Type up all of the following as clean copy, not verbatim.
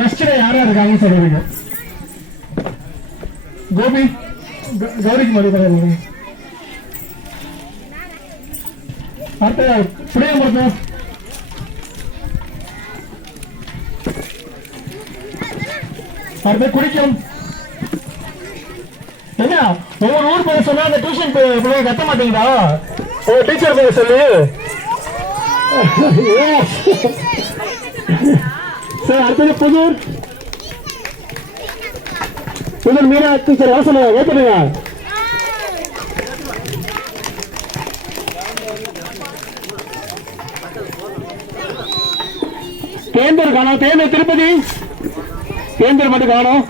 ஃபர்ஸ்ட்ல யாரா இருக்காங்கன்னு சொல்லுவீங்க? கோபி, கௌரிக்கு மறுபடி சொல்லுங்க. அடுத்த புளியம்பரத்து, அடுத்த குடிக்கும். என்ன ஒவ்வொரு ஊர் பேர் சொன்னா அந்த டியூஷன் பிள்ளைங்க கத்த மாட்டீங்களா? ஒரு டீச்சர் பேர் சொல்லு. சார் அடுத்தது புதூர் மீனா டீச்சர் வர சொல்லுங்க. ஏற்றுடுங்க. தேந்தூர் காணும். தேந்தூர் திருப்பதி. தேந்தூர் மட்டும் காணும்.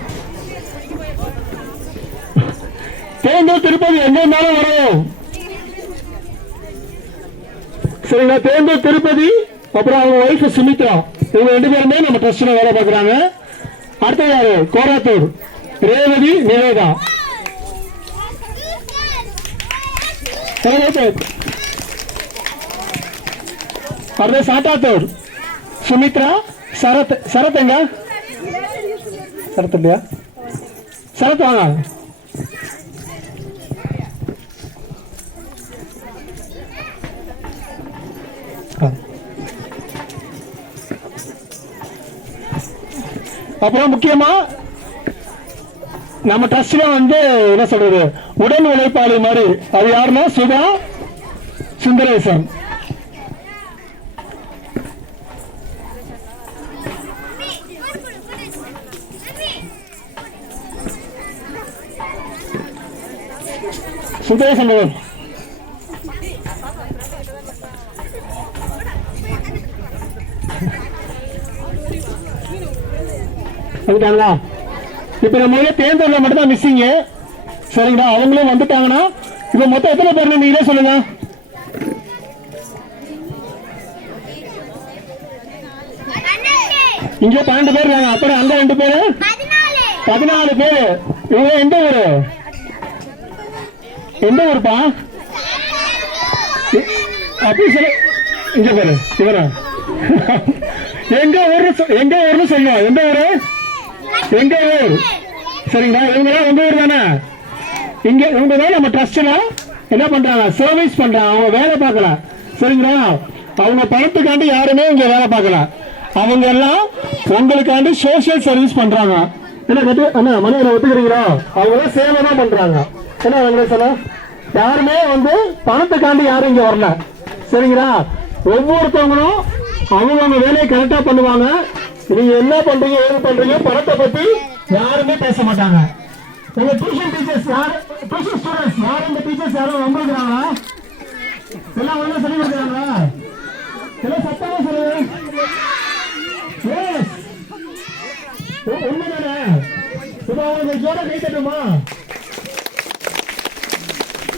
தேந்தூர் திருப்பதி எங்க இருந்தாலும் வரும். சரிங்களா? தேந்தூர் திருப்பதி, அப்புறம் அவங்க ஒய்ஃப் சுமித்ரா, இவங்க 2 பேருமே நம்ம ட்ரஸ்ட்ல வேலை பார்க்குறாங்க. அடுத்தது யாரு? கோராத்தூர் ரேவதி, நிவேதா. அடுத்த சாட்டாத்தூர் சுமித்ரா, சரத். சரத் எங்க? சரத் இல்லையா? சரத் வாங்க. அப்புறம் முக்கியமா நம்ம ட்ரஸ்ட்ல என்ன சொல்றது, உடன் உழைப்பாளி மாதிரி, அது யாருன்னா சுதா சுந்தரேசன். சுந்தரேசன் வந்துட்டாங்களா? இப்ப நம்ம தேர்தல மட்டும் தான் மிஸ்ஸிங்க. சரிங்களா? அவங்களும் வந்துட்டாங்கன்னா இப்ப மொத்தம் எத்தனை பேர் நீங்களே சொல்லுங்க. இங்க 12 பேர் இருக்காங்க. அப்புறம் அங்க 2 பேரு 14 பேரு. இவங்க எந்த ஊரு? எந்த ஊருப்பா? அப்படி சொல்லு. இங்க பேரு இவரா? எங்க ஊர்னு சொல்லுவோம். எந்த ஊரு? எங்க ஊர். சரிங்களா? இவங்க உங்க ஊர் தானே? இங்க இவங்க தான் நம்ம ட்ரஸ்ட்ல என்ன பண்றாங்க, சர்வீஸ் பண்றாங்க. அவங்க வேலை பார்க்கல. சரிங்களா? அவங்க பணத்துக்காண்டி யாருமே இங்க வேலை பார்க்கல. அவங்க எல்லாம் உங்களுக்காண்டி சோசியல் சர்வீஸ் பண்றாங்க. என்ன மணியை ஒத்துக்கிறீங்களா? அவங்க எல்லாம் சேவை தான் பண்றாங்க. என்ன வெங்கடேசனா? யாருமே பணத்துக்காண்டி யாரும் இங்க வரல. சரிங்களா? ஒவ்வொருத்தவங்களும் அவங்க வேலையை கரெக்டா பண்ணுவாங்க. நீங்க என்ன பண்றீங்க, ஏது பண்றீங்க, பணத்தை பத்தி யாருமே பேச மாட்டாங்க. உங்க டியூஷன் டீச்சர்ஸ் யாரு, டியூஷன் ஸ்டூடெண்ட்ஸ் யாரு, இந்த டீச்சர்ஸ் யாரும் வந்திருக்கிறாங்களா? எல்லாம் ஒண்ணு சொல்லி கொடுக்குறாங்களா? எல்லாம் சத்தமா சொல்லுங்க. உண்மைதானே? இப்ப அவங்களுக்கு ஜோட கை தட்டுமா?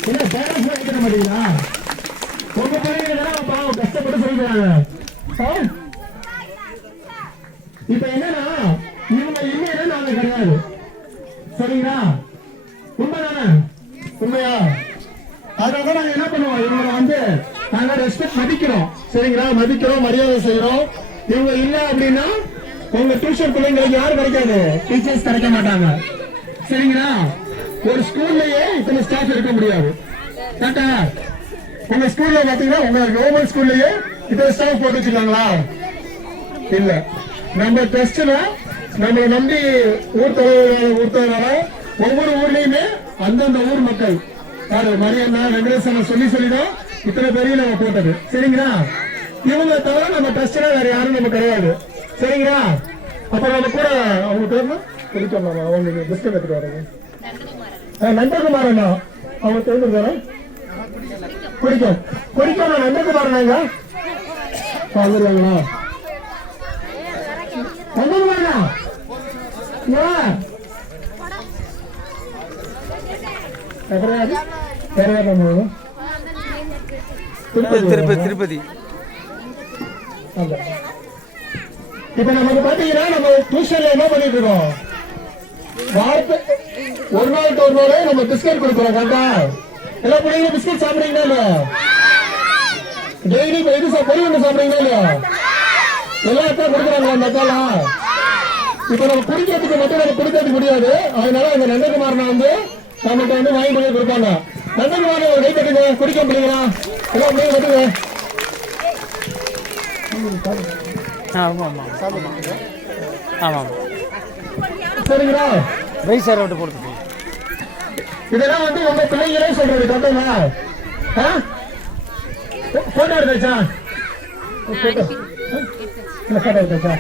என்ன பேரண்ட்ஸ் கை தட்ட மாட்டீங்களா? உங்க பிள்ளைங்க பாவம் கஷ்டப்பட்டு சொல்லிக்கிறாங்க. இப்ப என்னன்னா இவங்க இல்லைன்னா நாங்க கிடையாது. சரிங்களா? உண்மைதானே? உண்மையா? அதனால நாங்க என்ன பண்ணுவோம், இவங்களை நாங்க ரெஸ்பெக்ட் மதிக்கிறோம். சரிங்களா? மதிக்கிறோம், மரியாதை செய்யறோம். இவங்க இல்ல அப்படின்னா உங்க டியூஷன் பிள்ளைங்களுக்கு யாரும் கிடைக்காது, டீச்சர்ஸ் கிடைக்க மாட்டாங்க. சரிங்களா? ஒரு ஸ்கூல்லயே இத்தனை ஸ்டாஃப் இருக்க முடியாது. கரெக்டா? உங்க ஸ்கூல்ல பாத்தீங்கன்னா உங்க கவர்மெண்ட் ஸ்கூல்லயே இத்தனை ஸ்டாஃப் போட்டு வச்சிருக்காங்களா? இல்ல. நம்ம டெஸ்ட்ல நம்மளை நம்பி ஊர் தலைவரால ஒவ்வொரு ஊர்லயுமே அந்தந்த ஊர் மக்கள் யாரு மரியண்ணா வெங்கடேசன் சொல்லிதான் இத்தனை பேரையும் நம்ம போட்டது. சரிங்களா? இவங்க தவிர நம்ம டெஸ்ட்ல வேற யாரும் நம்ம கிடையாது. சரிங்களா? அப்ப நம்ம கூட அவங்க பேர் சொல்லிட்டோம். அவங்க பிஸ்கட் எடுத்துட்டு வர்றது நந்தகுமார் அண்ணா. அவங்க தெரிஞ்சிருக்காரு. குடிக்கும் நந்தகுமார் நாங்க வந்துருவாங்களா? வந்துருவாங்க. திருப்பதி. இப்ப நமக்கு பாத்தீங்கன்னா நம்ம டியூஷன்ல என்ன பண்ணிட்டு இருக்கோம், வாரத்து ஒரு நாள் நம்ம பிஸ்கட் கொடுக்குறோம். கரெக்டா? எல்லா பிள்ளைங்களும் பிஸ்கட் சாப்பிடுறீங்களா இல்லையா? டெய்லி பொரி ஒன்று சாப்பிடுறீங்களா இல்லையா? எல்லா அக்கா கொடுக்குறாங்களா? அந்த அக்காலாம் இப்ப நம்ம குடிக்கிறதுக்கு மட்டும் நம்ம குடிக்கிறதுக்கு முடியாது. அதனால அந்த நந்தகுமாரனை வந்து நம்மகிட்ட வந்து வாங்கிட்டு போய் கொடுப்பாங்க. நந்தகுமாரன் ஒரு கை கட்டுங்க, குடிக்க முடியுங்களா? எல்லாம் அப்படியே கட்டுங்க. சரிங்களா? இதெல்லாம் வந்து உங்க பிள்ளைங்களே சொல்றது கட்டுங்களா? போட்டோ எடுத்தாச்சா? போட்டோ எடுத்தாச்சா?